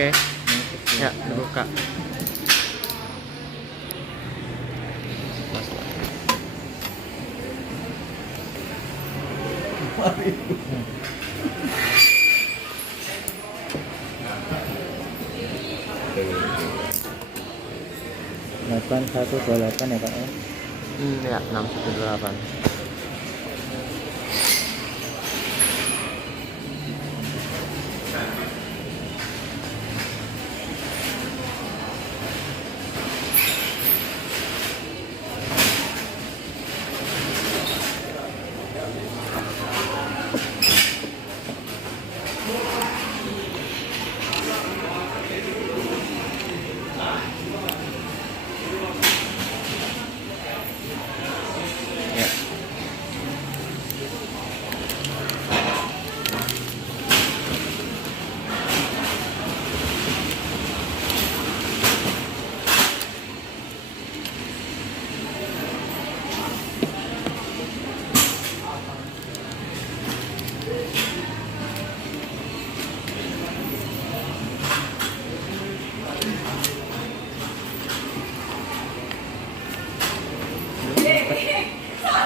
Oke. Ya, dibuka. Delapan 128 ya Pak ya. Ya, 618. Ya.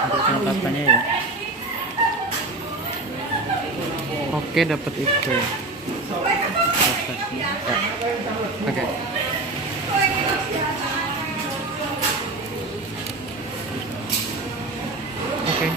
Untuk kelengkapannya ya. Oke, dapat itu. Kertasnya. Ya. Oke. Oke.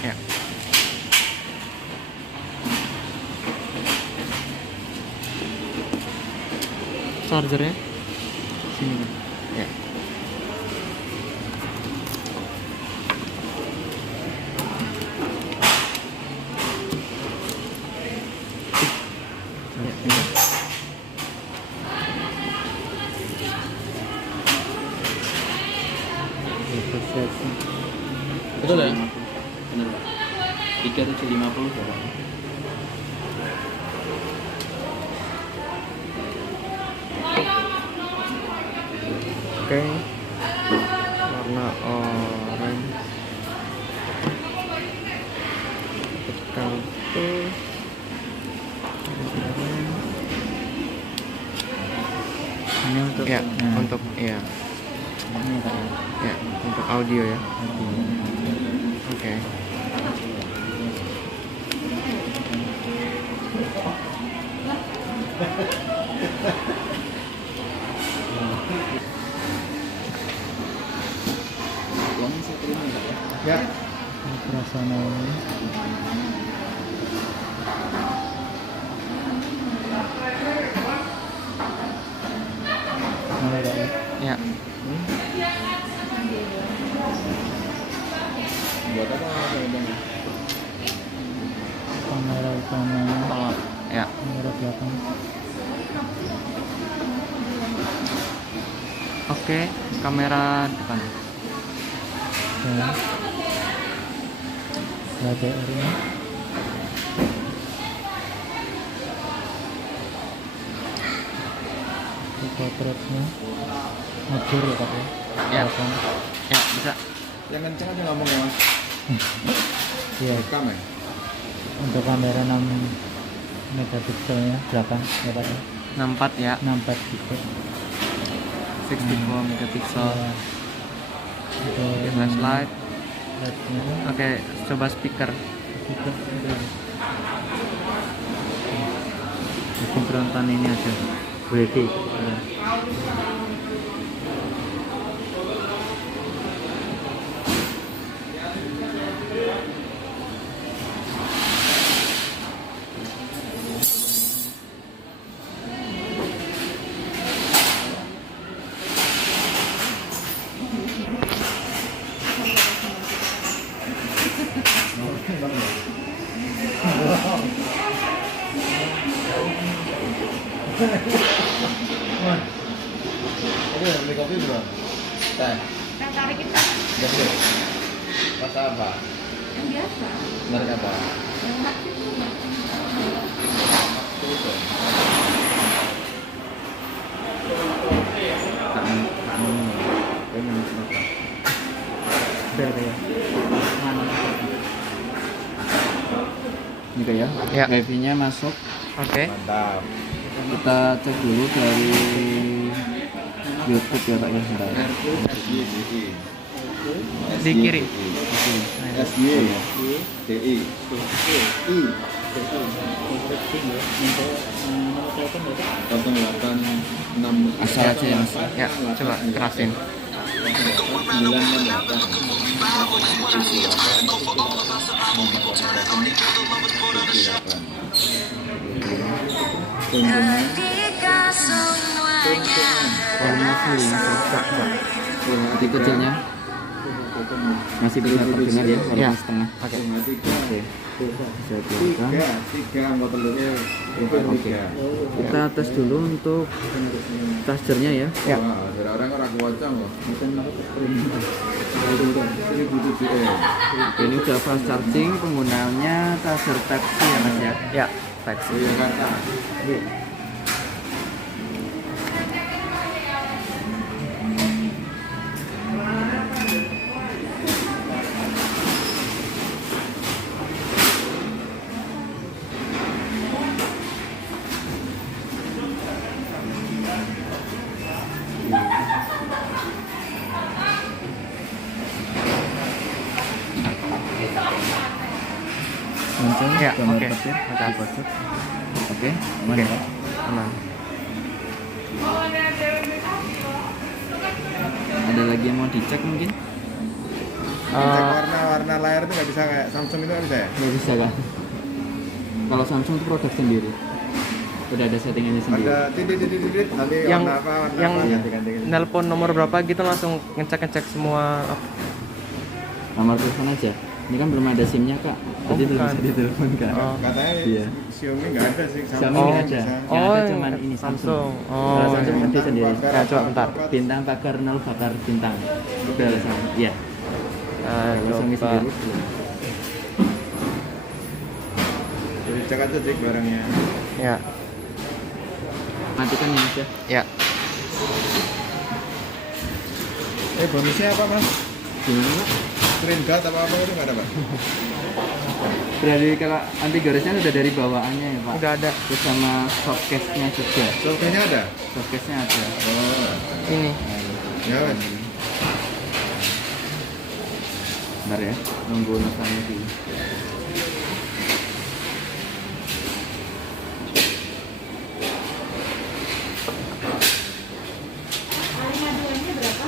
Ya. Chargernya Sini Pak. ya. Ya, ini. Untuk setnya. Betul ya? Benar Pak. 3750 ya Pak. Oke. Warna orange. Kartu. Ini untuk Ya, nah, untuk ya, ini Pak ya. ya, untuk audio ya. Oke. Oke. Uangnya saya terima Pak ya. Ya. Operasionalnya. Mulai Pak ya. Ya. Buat apa saya Bang? Kamera utamanya. Kalau ya. Kamera belakang. Oke, kamera depan. Ya. HDR-nya. Potretnya. Ngejur ya Pak ya. Ya. Belakang. Ya, bisa. Yang kenceng aja ngomong ya Mas. Iya. Rekam ya? Untuk kamera 6 megapikselnya belakang ya Pak ya. 64 ya, 64 gitu. 64 megapiksel. Ya. Untuk Flashlight. LED-nya Oke, coba speaker. juga ada. Bikin perontan ini aja. Ready. Ya. Oke, beli kopi belum? Teh. Yang tarik kita Jadi. Rasa apa? yang biasa. Merek apa? Yang maksud itu Ini kayak Ya. wifi-nya masuk. Oke. Mantap. Kita cek dulu dari YouTube ya Pak ya. Bentar. Di kiri. SYDI. Asal aja ya Mas. Ya, coba kerasin. 9. Hati kecilnya masih bisa terdengar ya, walaupun Ya. setengah. Oke. Oke. Bisa dilakukan. Oke. Kita tes dulu untuk chargernya ya. Ya. Ini udah fast charging, penggunaannya charger Type C ya Mas ya. Ya, Type C. Langsung Ya, gambar oke. petir, Mantap. petir. Oke, aman Oke. ya? Aman. Ada lagi yang mau dicek mungkin? Cek warna-warna layar itu nggak bisa kayak Samsung itu nggak bisa ya? Nggak bisa kan? Kalau Samsung itu produk sendiri. Udah ada settingannya sendiri. Ada titik nanti Yang warna apa yang ganti-ganti. nelpon nomor berapa gitu langsung ngecek semua. Nomor telepon aja. Ini kan belum ada SIM-nya Kak. Jadi belum bukan. bisa ditelepon Kak. Oh. Katanya Iya. Xiaomi nggak ada sih. Xiaomi Oh. nggak ada. bisa. Yang ada cuman ini Samsung. Oh. Kalau Samsung iya. ganti sendiri. Ya, coba bentar. Bintang bakar nol bakar bintang. Itu alasan. Iya. Kalau Xiaomi Coba. sendiri belum. Jadi cek aja cek barangnya. Ya, Matikan ya Mas ya. ya. Bonusnya apa mas? Gimana Pak? Screen guard apa itu nggak ada pak? Berarti kalau anti goresnya udah dari bawaannya ya Pak. Udah ada Terus sama softcase-nya juga. Softwarenya ada? Softcase-nya ada. Oh, ini. ya wes. Bentar ya, nunggu notannya dulu. paling aduannya berapa?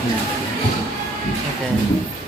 Ya. Oke.